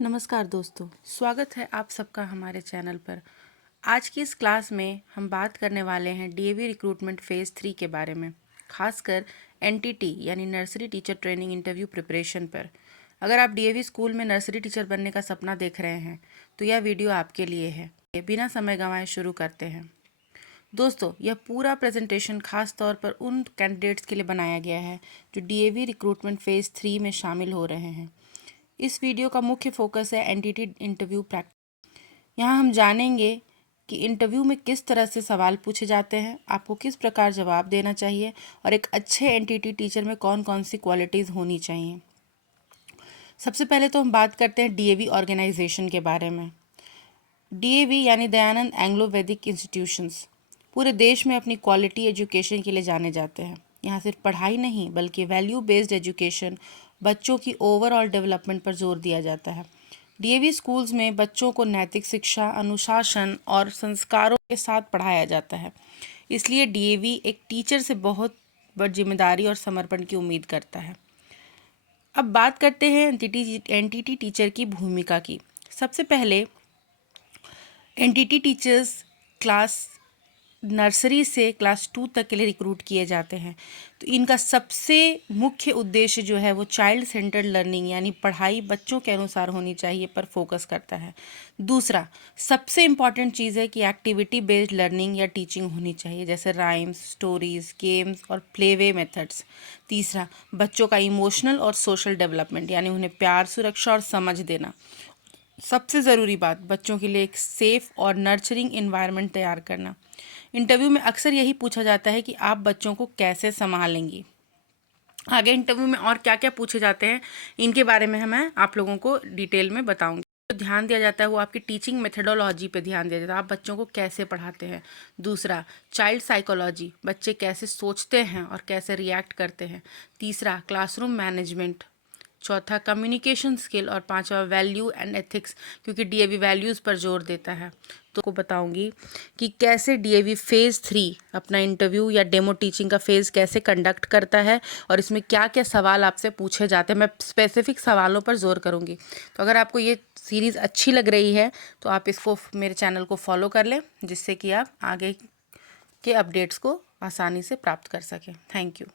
नमस्कार दोस्तों, स्वागत है आप सबका हमारे चैनल पर। आज की इस क्लास में हम बात करने वाले हैं डीएवी रिक्रूटमेंट फेज़ 3 के बारे में, खासकर एनटीटी यानी nursery teacher training interview preparation पर। अगर आप डीएवी स्कूल में नर्सरी टीचर बनने का सपना देख रहे हैं तो यह वीडियो आपके लिए है। बिना समय गंवाए शुरू करते हैं। दोस्तों, यह पूरा प्रेजेंटेशन खास तौर पर उन कैंडिडेट्स के लिए बनाया गया है जो डीएवी रिक्रूटमेंट फेज़ 3 में शामिल हो रहे हैं। इस वीडियो का मुख्य फोकस है एनटीटी इंटरव्यू प्रैक्टिस। यहाँ हम जानेंगे कि इंटरव्यू में किस तरह से सवाल पूछे जाते हैं, आपको किस प्रकार जवाब देना चाहिए और एक अच्छे एनटीटी टीचर में कौन कौन सी क्वालिटीज़ होनी चाहिए। सबसे पहले तो हम बात करते हैं डीएवी ऑर्गेनाइजेशन के बारे में। डीएवी यानी दयानंद एंग्लो वैदिक इंस्टीट्यूशंस पूरे देश में अपनी क्वालिटी एजुकेशन के लिए जाने जाते हैं। यहाँ सिर्फ पढ़ाई नहीं बल्कि वैल्यू बेस्ड एजुकेशन, बच्चों की ओवरऑल डेवलपमेंट पर जोर दिया जाता है। डीएवी स्कूल्स में बच्चों को नैतिक शिक्षा, अनुशासन और संस्कारों के साथ पढ़ाया जाता है। इसलिए डीएवी एक टीचर से बहुत बड़ी जिम्मेदारी और समर्पण की उम्मीद करता है। अब बात करते हैं एनटीटी टीचर की भूमिका की। सबसे पहले एनटीटी टीचर्स क्लास नर्सरी से क्लास 2 तक के लिए रिक्रूट किए जाते हैं। तो इनका सबसे मुख्य उद्देश्य जो है वो चाइल्ड सेंटर्ड लर्निंग यानी पढ़ाई बच्चों के अनुसार होनी चाहिए पर फोकस करता है। दूसरा, सबसे इम्पॉर्टेंट चीज़ है कि एक्टिविटी बेस्ड लर्निंग या टीचिंग होनी चाहिए, जैसे राइम्स, स्टोरीज, गेम्स और प्लेवे मेथड्स। तीसरा, बच्चों का इमोशनल और सोशल डेवलपमेंट यानी उन्हें प्यार, सुरक्षा और समझ देना। सबसे ज़रूरी बात, बच्चों के लिए एक सेफ़ और नर्चरिंग इन्वायरमेंट तैयार करना। इंटरव्यू में अक्सर यही पूछा जाता है कि आप बच्चों को कैसे संभालेंगी। आगे इंटरव्यू में और क्या क्या पूछे जाते हैं इनके बारे में मैं आप लोगों को डिटेल में बताऊंगी। तो ध्यान दिया जाता है वो आपकी टीचिंग मेथडोलॉजी पे ध्यान दिया जाता है, आप बच्चों को कैसे पढ़ाते हैं। दूसरा, चाइल्ड साइकोलॉजी, बच्चे कैसे सोचते हैं और कैसे रिएक्ट करते हैं। तीसरा, क्लासरूम मैनेजमेंट। चौथा, कम्युनिकेशन स्किल। और पांचवा, वैल्यू एंड एथिक्स, क्योंकि डीएवी वैल्यूज़ पर जोर देता है। तो को बताऊंगी कि कैसे डीएवी फेज़ 3 अपना इंटरव्यू या डेमो टीचिंग का फेज़ कैसे कंडक्ट करता है और इसमें क्या क्या सवाल आपसे पूछे जाते हैं। मैं स्पेसिफिक सवालों पर जोर करूंगी। तो अगर आपको ये सीरीज़ अच्छी लग रही है तो आप इसको, मेरे चैनल को फॉलो कर लें, जिससे कि आप आगे के अपडेट्स को आसानी से प्राप्त कर सकें। Thank you.